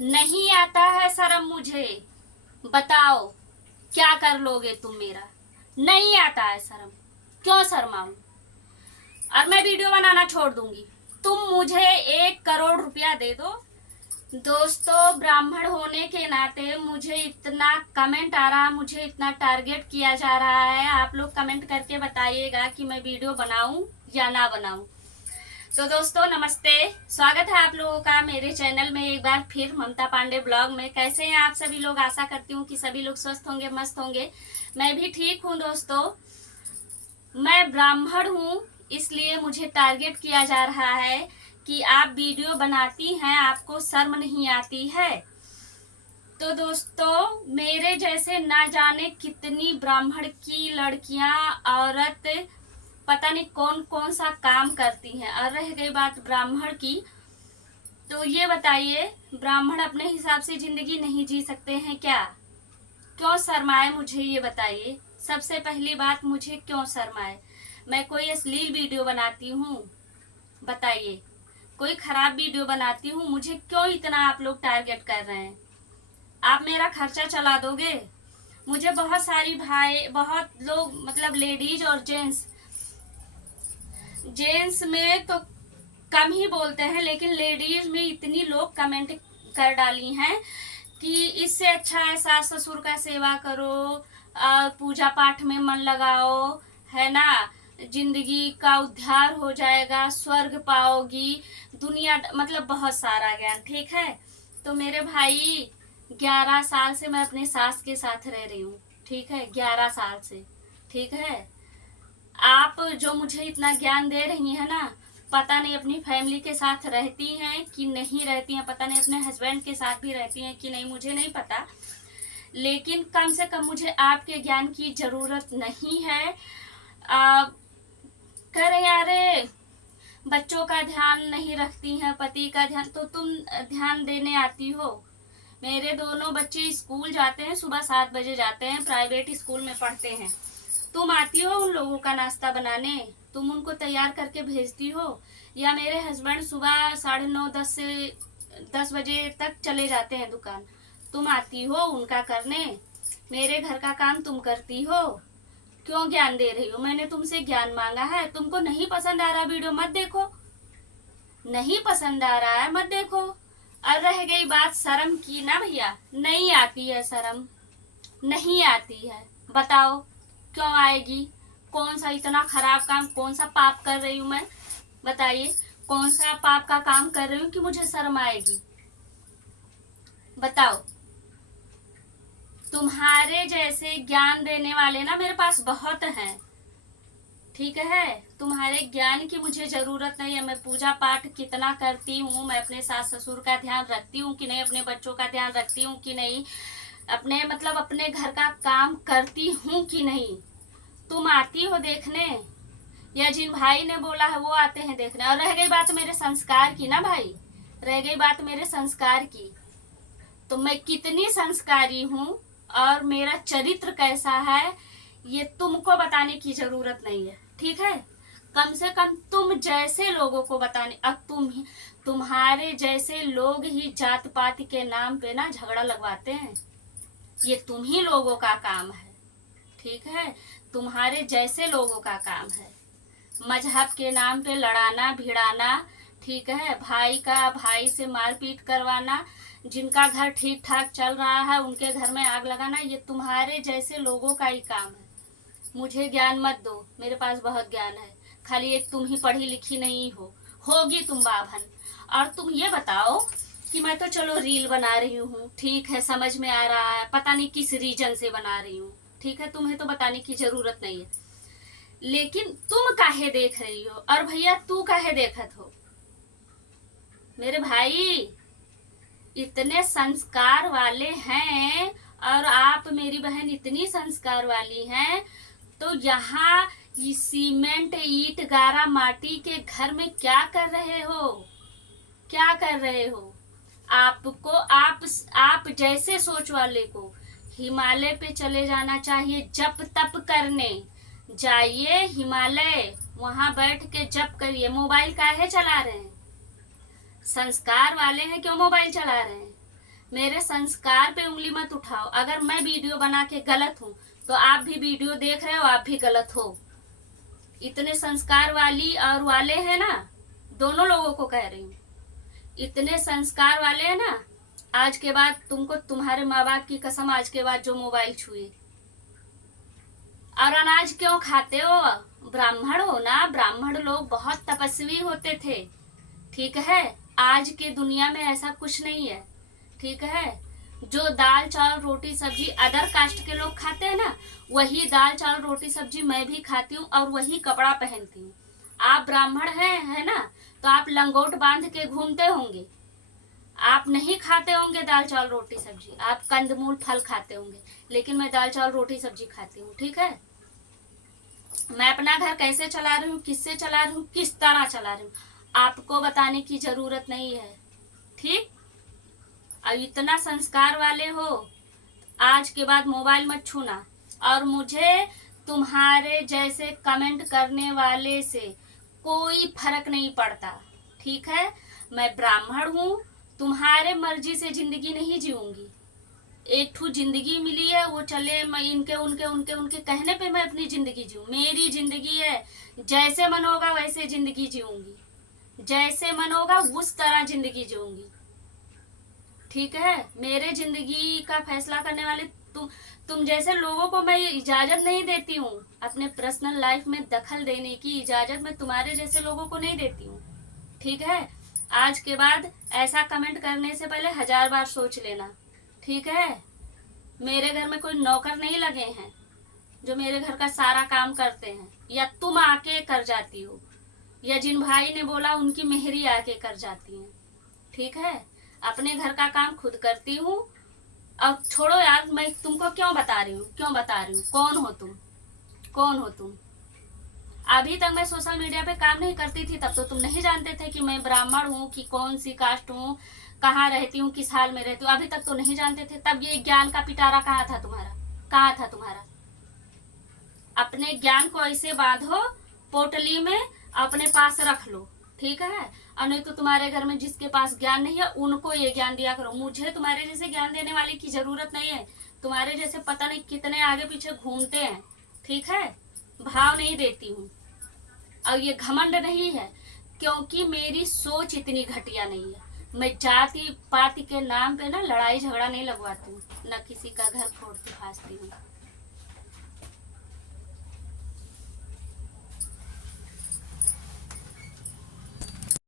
नहीं आता है शर्म मुझे। बताओ क्या कर लोगे तुम मेरा। नहीं आता है शर्म। क्यों शर्माऊं। और मैं वीडियो बनाना छोड़ दूंगी। तुम मुझे 1 करोड़ रुपया दे दो। दोस्तों, ब्राह्मण होने के नाते मुझे इतना कमेंट आ रहा, मुझे इतना टारगेट किया जा रहा है। आप लोग कमेंट करके बताइएगा कि मैं वीडियो बनाऊं या ना बनाऊं। तो दोस्तों नमस्ते, स्वागत है आप लोगों का मेरे चैनल में एक बार फिर ममता पांडे ब्लॉग में। कैसे हैं आप सभी लोग। आशा करती हूँ कि सभी लोग स्वस्थ होंगे, मस्त होंगे। मैं भी ठीक हूँ दोस्तों। मैं ब्राह्मण हूँ, इसलिए मुझे टारगेट किया जा रहा है कि आप वीडियो बनाती हैं, आपको शर्म नहीं आती है। तो दोस्तों, मेरे जैसे ना जाने कितनी ब्राह्मण की लड़कियां, औरत, पता नहीं कौन कौन सा काम करती हैं। और रह गई बात ब्राह्मण की, तो ये बताइए, ब्राह्मण अपने हिसाब से जिंदगी नहीं जी सकते हैं क्या। क्यों शर्माए, मुझे ये बताइए। सबसे पहली बात, मुझे क्यों शर्माए। मैं कोई अश्लील वीडियो बनाती हूँ? बताइए। कोई खराब वीडियो बनाती हूँ? मुझे क्यों इतना आप लोग टारगेट कर रहे हैं। आप मेरा खर्चा चला दोगे। मुझे बहुत सारी भाई, बहुत लोग, मतलब लेडीज और जेंट्स, जेंट्स में तो कम ही बोलते हैं, लेकिन लेडीज में इतनी लोग कमेंट कर डाली हैं कि इससे अच्छा है सास ससुर का सेवा करो, पूजा पाठ में मन लगाओ, है ना, जिंदगी का उद्धार हो जाएगा, स्वर्ग पाओगी, दुनिया, मतलब बहुत सारा ज्ञान। ठीक है। तो मेरे भाई, 11 साल से मैं अपने सास के साथ रह रही हूँ। ठीक है, 11 साल से। ठीक है। आप जो मुझे इतना ज्ञान दे रही हैं ना, पता नहीं अपनी फैमिली के साथ रहती हैं कि नहीं रहती हैं, पता नहीं अपने हस्बैंड के साथ भी रहती हैं कि नहीं, मुझे नहीं पता। लेकिन कम से कम मुझे आपके ज्ञान की जरूरत नहीं है। कह रहे यारे, बच्चों का ध्यान नहीं रखती हैं, पति का ध्यान तो तुम ध्यान देने आती हो। मेरे दोनों बच्चे स्कूल जाते हैं, सुबह 7 बजे जाते हैं, प्राइवेट स्कूल में पढ़ते हैं। तुम आती हो उन लोगों का नाश्ता बनाने, तुम उनको तैयार करके भेजती हो। या मेरे हस्बैंड सुबह 9:30 से 10 बजे तक चले जाते हैं दुकान, तुम आती हो उनका करने। मेरे घर का काम तुम करती हो। क्यों ज्ञान दे रही हो। मैंने तुमसे ज्ञान मांगा है। तुमको नहीं पसंद आ रहा वीडियो, मत देखो। नहीं पसंद आ रहा है, मत देखो। और रह गई बात शर्म की ना भैया, नहीं आती है शर्म, नहीं आती है। बताओ क्यों आएगी। कौन सा इतना खराब काम, कौन सा पाप कर रही हूँ मैं। बताइए, कौन सा पाप का काम कर रही हूँ कि मुझे शर्म आएगी। बताओ। तुम्हारे जैसे ज्ञान देने वाले ना मेरे पास बहुत हैं। ठीक है। तुम्हारे ज्ञान की मुझे जरूरत नहीं है। मैं पूजा पाठ कितना करती हूँ, मैं अपने सास ससुर का ध्यान रखती हूँ कि नहीं, अपने बच्चों का ध्यान रखती हूँ कि नहीं, अपने मतलब अपने घर का काम करती हूँ कि नहीं। तुम आती हो देखने, या जिन भाई ने बोला है वो आते हैं देखने। और रह गई बात मेरे संस्कार की ना भाई, रह गई बात मेरे संस्कार की, तो मैं कितनी संस्कारी हूँ और मेरा चरित्र कैसा है, ये तुमको बताने की जरूरत नहीं है। ठीक है। कम से कम तुम जैसे लोगों को बताने, अब तुम्हारे जैसे लोग ही जात पात के नाम पे ना झगड़ा लगवाते हैं। ये तुम ही लोगों का काम है। ठीक है। तुम्हारे जैसे लोगों का काम है मजहब के नाम पे लड़ाना भिड़ाना। ठीक है। भाई का भाई से मारपीट करवाना, जिनका घर ठीक ठाक चल रहा है उनके घर में आग लगाना, ये तुम्हारे जैसे लोगों का ही काम है। मुझे ज्ञान मत दो, मेरे पास बहुत ज्ञान है। खाली एक तुम ही पढ़ी लिखी नहीं हो, होगी तुम बाभन। और तुम ये बताओ कि मैं तो चलो रील बना रही हूँ, ठीक है, समझ में आ रहा है, पता नहीं किस रीजन से बना रही हूँ। ठीक है, तुम्हें तो बताने की जरूरत नहीं है, लेकिन तुम काहे देख रही हो। और भैया तू काहे देखत हो। मेरे भाई इतने संस्कार वाले हैं, और आप मेरी बहन इतनी संस्कार वाली हैं, तो यहाँ सीमेंट ईट गारा माटी के घर में क्या कर रहे हो, क्या कर रहे हो। आपको, आप जैसे सोच वाले को हिमालय पे चले जाना चाहिए, जप तप करने जाइए हिमालय, वहां बैठ के जप करिए। मोबाइल काहे चला रहे हैं। संस्कार वाले हैं, क्यों मोबाइल चला रहे हैं। मेरे संस्कार पे उंगली मत उठाओ। अगर मैं वीडियो बना के गलत हूँ तो आप भी वीडियो देख रहे हो, आप भी गलत हो। इतने संस्कार वाली और वाले हैं ना, दोनों लोगों को कह रही हूँ, इतने संस्कार वाले हैं ना, आज के बाद तुमको तुम्हारे माँ बाप की कसम, आज के बाद जो मोबाइल छुए। और अनाज क्यों खाते हो? ब्राह्मण हो ना, ब्राह्मण लोग बहुत तपस्वी होते थे, ठीक है। आज के दुनिया में ऐसा कुछ नहीं है, ठीक है। जो दाल चावल रोटी सब्जी अदर कास्ट के लोग खाते हैं ना, वही दाल चावल रोटी सब्जी मैं भी खाती हूँ और वही कपड़ा पहनती हूँ। आप ब्राह्मण हैं, है ना, तो आप लंगोट बांध के घूमते होंगे, आप नहीं खाते होंगे दाल चावल रोटी सब्जी, आप कंदमूल फल खाते होंगे, लेकिन मैं दाल चावल रोटी सब्जी खाती हूँ, ठीक है। मैं अपना घर कैसे चला रही हूँ, किससे चला रही हूँ, किस तरह चला रही हूँ, आपको बताने की जरूरत नहीं है, ठीक। अब इतना संस्कार वाले हो, आज के बाद मोबाइल मत छूना। और मुझे तुम्हारे जैसे कमेंट करने वाले से कोई फर्क नहीं पड़ता, ठीक है। मैं ब्राह्मण हूँ, तुम्हारे मर्जी से जिंदगी नहीं जीऊंगी। एक ठू जिंदगी मिली है, वो चले मैं इनके उनके उनके उनके कहने पे मैं अपनी जिंदगी जीऊं। मेरी जिंदगी है, जैसे मन होगा वैसे जिंदगी जीऊंगी, जैसे मन होगा उस तरह जिंदगी जीऊंगी, ठीक है। मेरे जिंदगी का फैसला करने वाले तुम जैसे लोगों को मैं इजाजत नहीं देती हूँ। अपने पर्सनल लाइफ में दखल देने की इजाजत मैं तुम्हारे जैसे लोगों को नहीं देती हूँ, ठीक है। आज के बाद ऐसा कमेंट करने से पहले 1000 बार सोच लेना, ठीक है। मेरे घर में कोई नौकर नहीं लगे हैं जो मेरे घर का सारा काम करते हैं, या तुम आके कर जाती हो, या जिन भाई ने बोला उनकी मेहरी आके कर जाती है, ठीक है। अपने घर का काम खुद करती हूँ। और छोड़ो यार, मैं तुमको क्यों बता रही हूँ, क्यों बता रही हूँ, कौन हो तुम, कौन हो तुम? अभी तक मैं सोशल मीडिया पे काम नहीं करती थी तब तो तुम नहीं जानते थे कि मैं ब्राह्मण हूँ, कि कौन सी कास्ट हूँ, कहाँ रहती हूँ, किस हाल में रहती हूँ, अभी तक तो नहीं जानते थे। तब ये ज्ञान का पिटारा कहाँ था तुम्हारा, कहाँ था तुम्हारा? अपने ज्ञान को ऐसे बांधो पोटली में, अपने पास रख लो, ठीक है। और नहीं तो तुम्हारे घर में जिसके पास ज्ञान नहीं है उनको ये ज्ञान दिया करो। मुझे तुम्हारे जैसे ज्ञान देने वाले की जरूरत नहीं है। तुम्हारे जैसे पता नहीं कितने आगे पीछे घूमते हैं, ठीक है। भाव नहीं देती हूँ, और ये घमंड नहीं है, क्योंकि मेरी सोच इतनी घटिया नहीं है। मैं जाति पाति के नाम पे ना लड़ाई झगड़ा नहीं लगवाती हूँ, न किसी का घर फोड़ती फासती हूँ।